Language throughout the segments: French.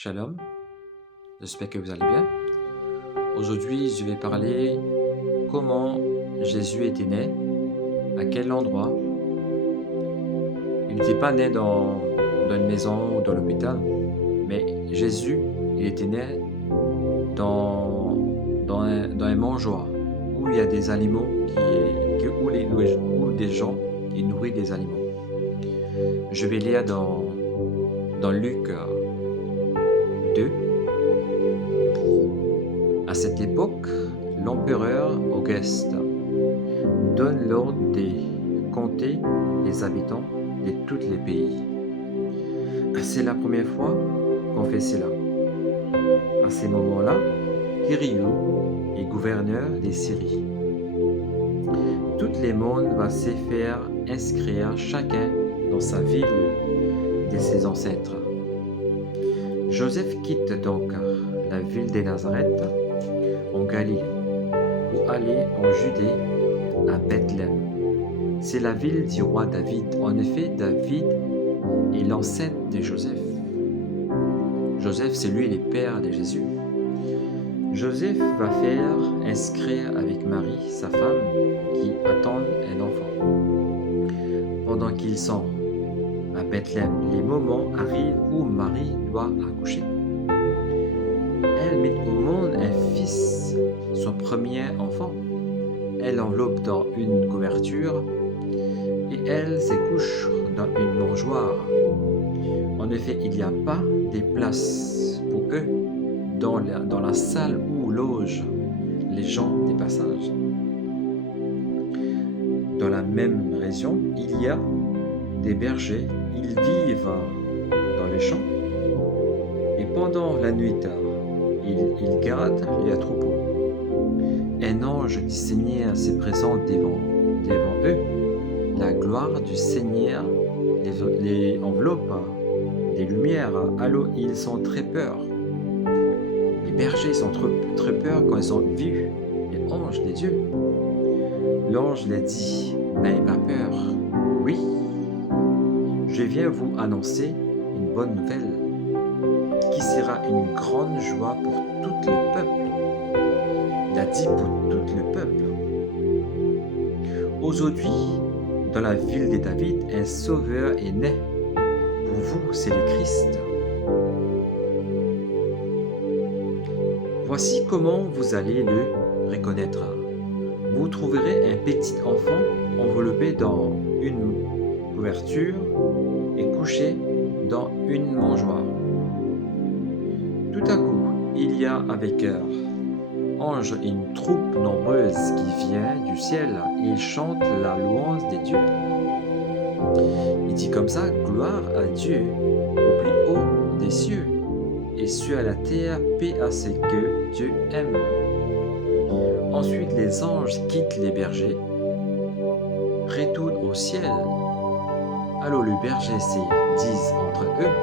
Shalom, j'espère que vous allez bien. Aujourd'hui, je vais parler comment Jésus était né, à quel endroit. Il n'était pas né dans une maison ou dans l'hôpital, mais Jésus, il était né dans un mangeoire où il y a des animaux, où des gens qui nourrissent des animaux. Je vais lire dans Luc 2. À cette époque, l'empereur Auguste donne l'ordre de compter les habitants de tous les pays. C'est la première fois qu'on fait cela. À ce moment-là, Quirinius est gouverneur des Syries. Tout le monde va se faire inscrire chacun dans sa ville de ses ancêtres. Joseph quitte donc la ville de Nazareth en Galilée pour aller en Judée à Bethléem. C'est la ville du roi David. En effet, David est l'ancêtre de Joseph. Joseph, c'est lui le père de Jésus. Joseph va faire inscrire avec Marie, sa femme, qui attend un enfant. Pendant qu'ils sont à Bethléem, les moments arrivent où Marie doit accoucher. Elle met au monde un fils, son premier enfant. Elle l'enveloppe dans une couverture et elle se couche dans une mangeoire. En effet, il n'y a pas de place pour eux dans la salle où logent les gens des passages. Dans la même région, il y a des bergers. Ils vivent dans les champs et pendant la nuit tard, ils gardent les troupeaux. Un ange du Seigneur se présente devant eux. La gloire du Seigneur les enveloppe des lumières. Alors ils sont très peur. Les bergers sont très peur quand ils ont vu les anges de Dieu. L'ange leur dit, n'ayez pas peur. Oui, je viens vous annoncer une bonne nouvelle qui sera une grande joie pour tout le peuple. Il a dit pour tout le peuple. Aujourd'hui, dans la ville de David, un sauveur est né. Pour vous, c'est le Christ. Voici comment vous allez le reconnaître. Vous trouverez un petit enfant enveloppé dans une couverture et couché dans une mangeoire. Tout à coup, il y a avec anges une troupe nombreuse qui vient du ciel et chante la louange de Dieu. Il dit comme ça, gloire à Dieu au plus haut des cieux et sur la terre, paix à ceux que Dieu aime. Ensuite, les anges quittent les bergers, retournent au ciel. Alors les bergers se disent entre eux,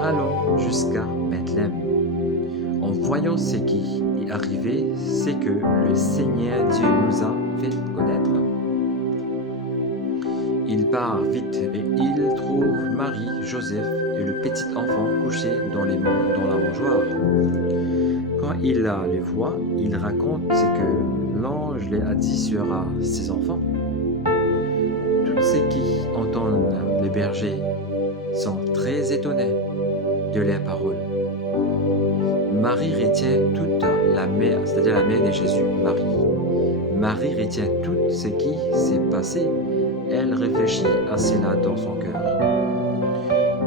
allons jusqu'à Bethléem. En voyant ce qui est arrivé, c'est que le Seigneur Dieu nous a fait connaître. Il part vite et il trouve Marie, Joseph et le petit enfant couché dans la mangeoire. Quand il les voit, il raconte ce que l'ange lui a dit sur ses enfants. Tous ceux qui entendent les bergers sont très étonnés de leurs paroles. Marie retient toute la mère, c'est-à-dire la mère de Jésus, Marie. Marie retient tout ce qui s'est passé. Elle réfléchit à cela dans son cœur.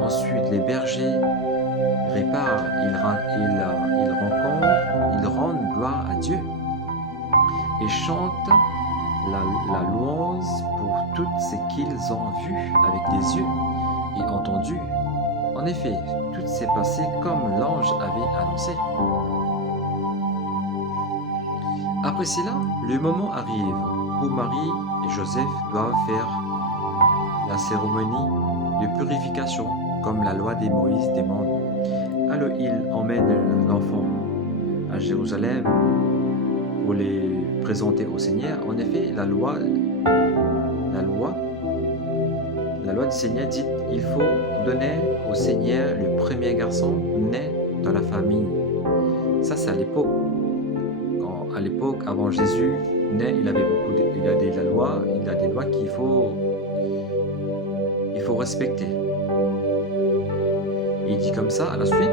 Ensuite, les bergers réparent, ils rendent gloire à Dieu et chantent la louange pour tout ce qu'ils ont vu avec des yeux et entendu. En effet, tout s'est passé comme l'ange avait annoncé. Après cela, le moment arrive où Marie et Joseph doivent faire la cérémonie de purification comme la loi de Moïse demande. Alors ils emmènent l'enfant à Jérusalem pour les présenter au Seigneur. En effet, la loi du Seigneur dit il faut donner au Seigneur le premier garçon né dans la famille. Ça, c'est à l'époque. À l'époque, avant Jésus naît, il y a des lois, il y a des lois il faut respecter. Il dit comme ça à la suite.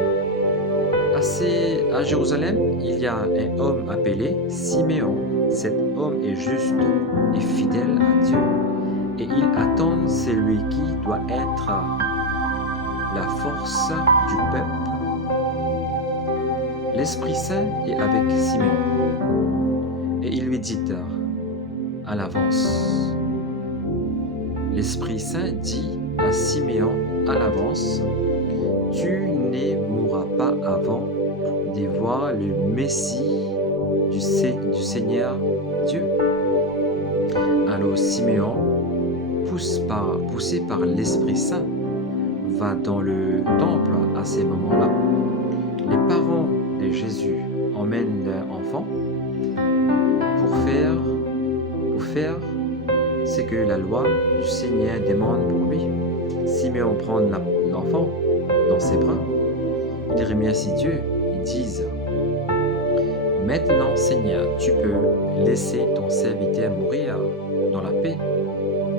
À Jérusalem, il y a un homme appelé Siméon. Cet homme est juste et fidèle à Dieu. Et il attend celui qui doit être la force du peuple. L'Esprit Saint est avec Siméon. Et il lui dit à l'avance. L'Esprit Saint dit à Siméon à l'avance, tu ne mourras pas avant de voir le Messie du Seigneur Dieu. Alors Siméon, poussé par l'Esprit Saint, va dans le temple à ces moments-là. Les parents de Jésus emmènent leur enfant pour faire ce que la loi du Seigneur demande pour lui. Siméon prend l'enfant dans ses bras. Il remercie Dieu. Ils disent, maintenant Seigneur, tu peux laisser ton serviteur mourir dans la paix,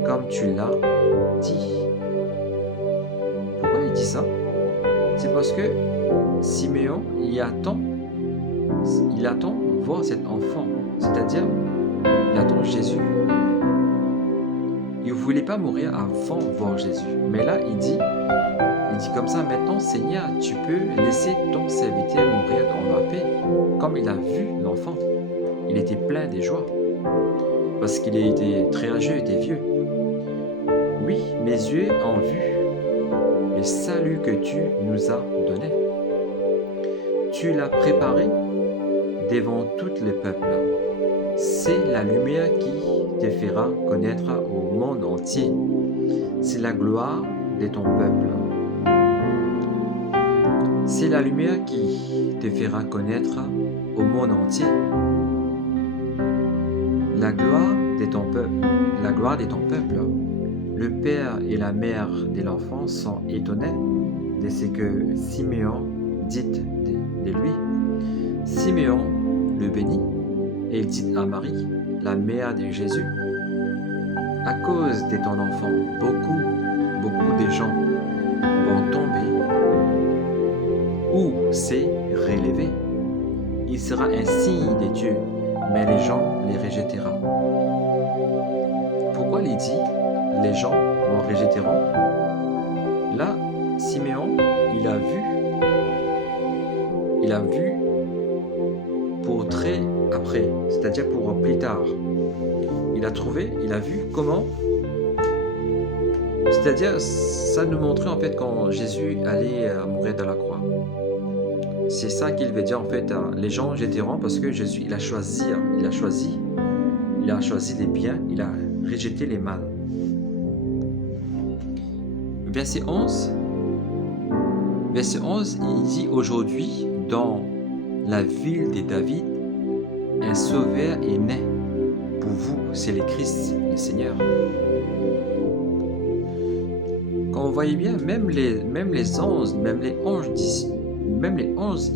comme tu l'as dit. Pourquoi il dit ça? C'est parce que Siméon, il attend voir cet enfant, c'est-à-dire il attend Jésus. Il ne voulait pas mourir avant de voir Jésus. Mais là, il dit comme ça, maintenant, Seigneur, tu peux laisser ton serviteur mourir dans la paix. Comme il a vu l'enfant, il était plein de joie. Parce qu'il était très âgé, il était vieux. Oui, mes yeux ont vu le salut que tu nous as donné. Tu l'as préparé devant tout le peuple. C'est la lumière qui te fera connaître au monde entier. C'est la gloire de ton peuple. C'est la lumière qui te fera connaître au monde entier. La gloire de ton peuple. La gloire de ton peuple. Le père et la mère de l'enfant sont étonnés de ce que Siméon dit de lui. Siméon le bénit et il dit à Marie, la mère de Jésus, à cause de ton enfant, beaucoup de gens vont tomber ou s'est relevé. Il sera un signe de Dieu, mais les gens les rejetteront. Pourquoi il dit les gens vont rejetteront? Là, Siméon, il a vu pour très après, c'est-à-dire pour plus tard. Il a vu comment, c'est-à-dire ça nous montrait en fait quand Jésus allait mourir dans la croix. C'est ça qu'il veut dire en fait, les gens jetteront parce que Jésus il a choisi les biens, il a rejeté les mal. Verset 11, il dit aujourd'hui dans la ville de David, un sauveur est né. Pour vous, c'est le Christ, le Seigneur. Quand vous voyez bien, même les anges,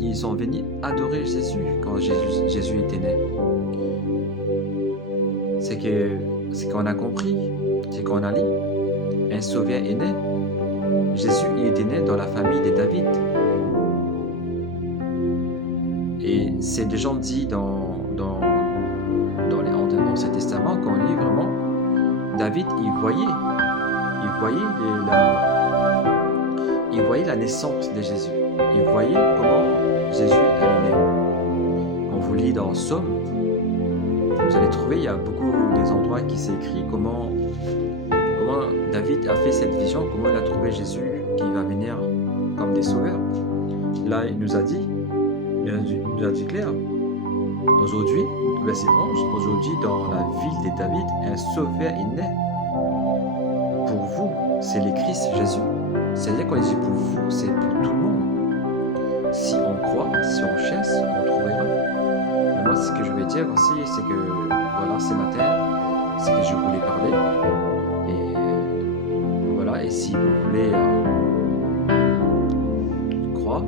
ils sont venus adorer Jésus quand Jésus était né. C'est qu'on a compris, c'est qu'on a lu. Un sauveur est né. Jésus, il était né dans la famille de David. Et c'est des gens dit dans l'Ancien Testament qu'on lit vraiment, David, il voyait la naissance de Jésus. Il voyait comment Jésus est né. Quand vous lisez dans Somme, vous allez trouver, il y a beaucoup des endroits qui s'écrit comment David a fait cette vision, comment il a trouvé Jésus qui va venir comme des sauveurs. Là, il nous a dit clair. Aujourd'hui, verset 11, aujourd'hui dans la ville de David, un sauveur est né. Pour vous, c'est le Christ Jésus. C'est-à-dire qu'on dit pour vous, c'est pour tout le monde. Si on croit, si on cherche, on trouvera. Mais moi, ce que je vais dire aussi, c'est que voilà, ce matin, ce que je voulais parler. Et voilà, et si vous voulez croire,